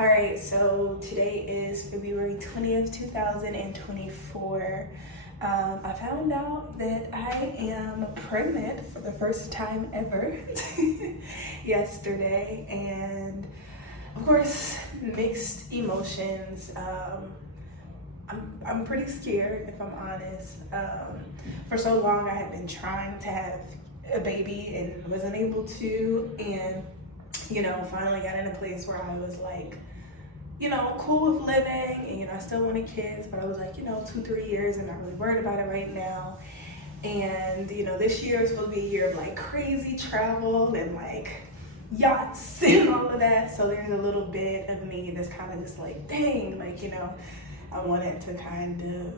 All right, so today is February 20th, 2024. I found out that I am pregnant for the first time ever yesterday, and of course, mixed emotions. I'm pretty scared, if I'm honest. For so long, I had been trying to have a baby and wasn't able to, and finally got in a place where I was like, cool with living, and I still wanted kids, but I was like, 2-3 years and not really worried about it right now. And this year is supposed to be a year of like crazy travel and like yachts and all of that. So there's a little bit of me that's kind of just like, dang, like, I wanted to kind of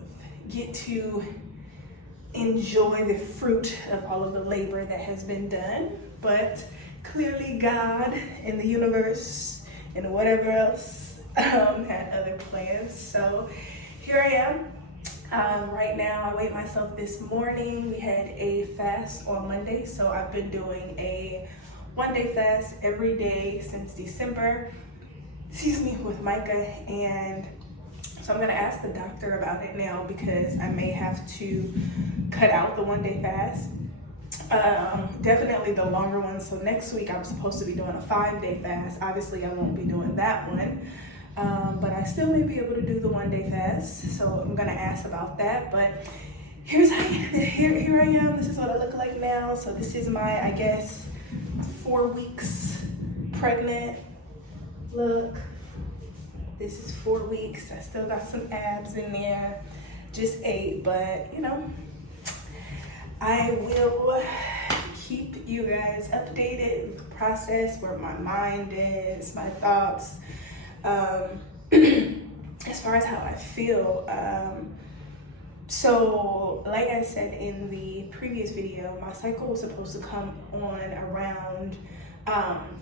get to enjoy the fruit of all of the labor that has been done. But clearly God and the universe and whatever else had other plans. So here I am. Right now I weighed myself this morning. We had a fast on Monday, so I've been doing a 1-day fast every day since December, with Micah. And so I'm gonna ask the doctor about it now because I may have to cut out the 1-day fast. Definitely the longer one. So next week I'm supposed to be doing a 5-day fast. Obviously I won't be doing that one, but I still may be able to do the 1-day fast. So I'm gonna ask about that. But here I am. This is what I look like now. So this is my, I guess, 4 weeks pregnant look. This is 4 weeks. I still got some abs in there. Just 8, but I will keep you guys updated with the process, where my mind is, my thoughts, as far as how I feel. So like I said in the previous video, my cycle was supposed to come on around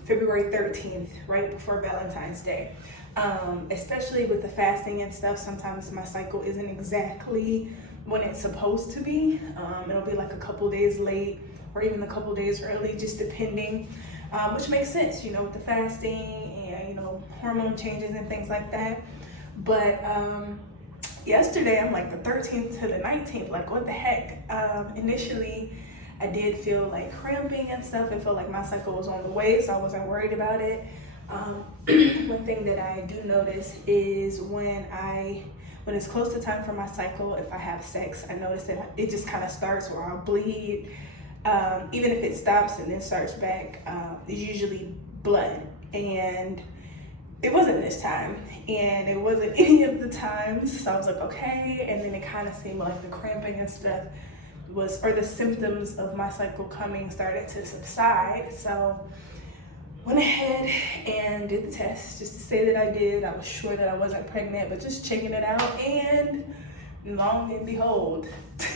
February 13th, right before Valentine's Day. Especially with the fasting and stuff, sometimes my cycle isn't exactly when it's supposed to be. It'll be like a couple days late or even a couple days early, just depending, which makes sense, with the fasting and, hormone changes and things like that. But yesterday, I'm like the 13th to the 19th, like what the heck? Initially, I did feel like cramping and stuff. It felt like my cycle was on the way, so I wasn't worried about it. One thing that I do notice is when it's close to time for my cycle, if I have sex, I notice that it just kind of starts where I'll bleed. Even if it stops and then starts back, it's usually blood. And it wasn't this time, and it wasn't any of the times. So I was like, okay. And then it kind of seemed like the cramping and stuff or the symptoms of my cycle coming started to subside. So went ahead and did the test just to say that I did. I was sure that I wasn't pregnant, but just checking it out, and long and behold,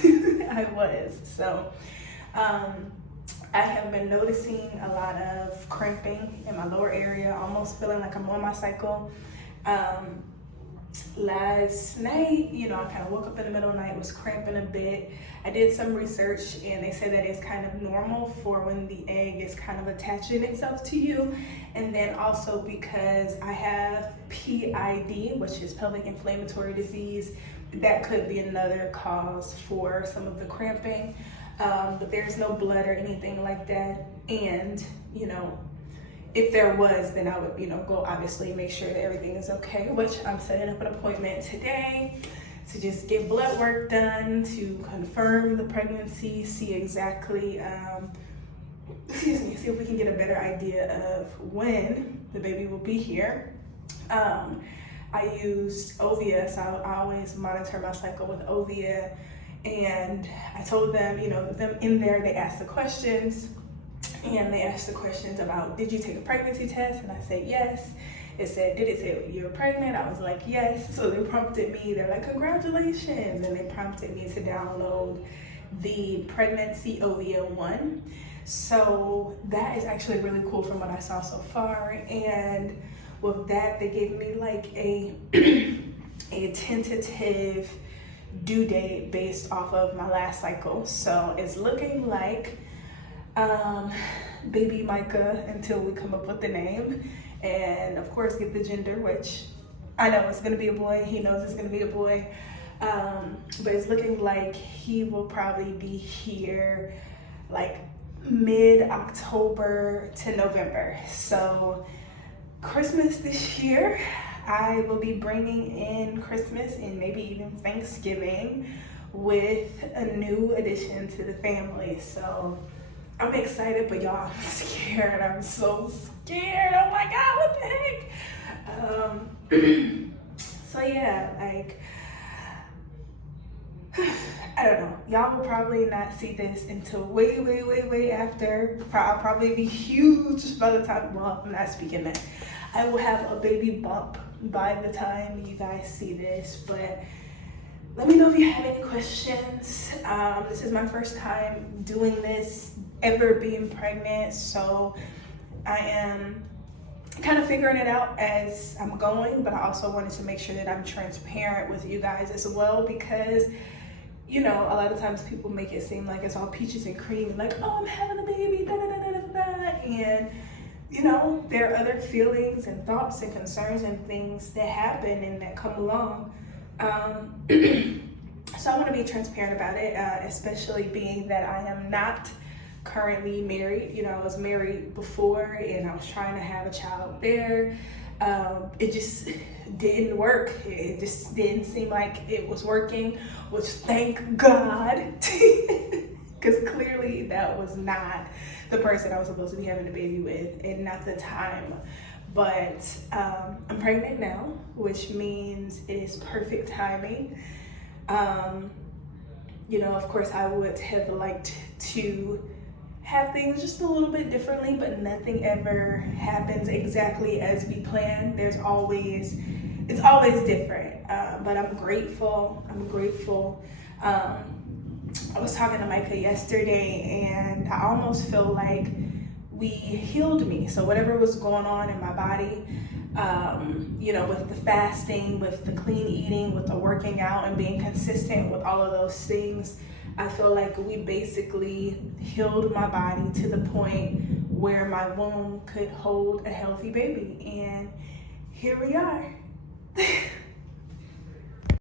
I was. So I have been noticing a lot of cramping in my lower area, almost feeling like I'm on my cycle. Last night, I kind of woke up in the middle of the night, was cramping a bit. I did some research, and they said that it's kind of normal for when the egg is kind of attaching itself to you. And then also because I have PID, which is pelvic inflammatory disease, that could be another cause for some of the cramping. But there's no blood or anything like that. And, if there was, then I would, go obviously make sure that everything is okay, which I'm setting up an appointment today to just get blood work done to confirm the pregnancy, see exactly, see if we can get a better idea of when the baby will be here. I used Ovia, so I always monitor my cycle with Ovia, and I told them, them in there, they asked the questions. And they asked the questions about, did you take a pregnancy test? And I said, yes. It said, did it say you were pregnant? I was like, yes. So they prompted me, they're like, congratulations. And they prompted me to download the Pregnancy Ovia 1. So that is actually really cool from what I saw so far. And with that, they gave me like a tentative due date based off of my last cycle. So it's looking like baby Micah until we come up with the name. and of course get the gender, which I know it's gonna be a boy. He knows it's gonna be a boy. But it's looking like he will probably be here like mid-October to November. So Christmas this year, I will be bringing in Christmas and maybe even Thanksgiving with a new addition to the family. So I'm excited, but y'all, I'm scared. I'm so scared. Oh my God, what the heck? So yeah, like, I don't know. Y'all will probably not see this until way after. I'll probably be huge by the time, well, I'm not speaking that. I will have a baby bump by the time you guys see this, but let me know if you have any questions. This is my first time doing this, ever being pregnant, so I am kind of figuring it out as I'm going, but I also wanted to make sure that I'm transparent with you guys as well, because you know, a lot of times people make it seem like it's all peaches and cream, and like, oh, I'm having a baby, da da da da da, and you know, there are other feelings and thoughts and concerns and things that happen and that come along. So I want to be transparent about it, especially being that I am not currently married. You know, I was married before and I was trying to have a child there. It just didn't work. It just didn't seem like it was working, which thank God, because clearly that was not the person I was supposed to be having a baby with and not the time. But I'm pregnant now, which means it is perfect timing. You know, of course I would have liked to have things just a little bit differently, but nothing ever happens exactly as we planned. It's always different, but I'm grateful. I was talking to Micah yesterday and I almost feel like we healed me. So whatever was going on in my body, you know, with the fasting, with the clean eating, with the working out and being consistent with all of those things, I feel like we basically healed my body to the point where my womb could hold a healthy baby. And here we are.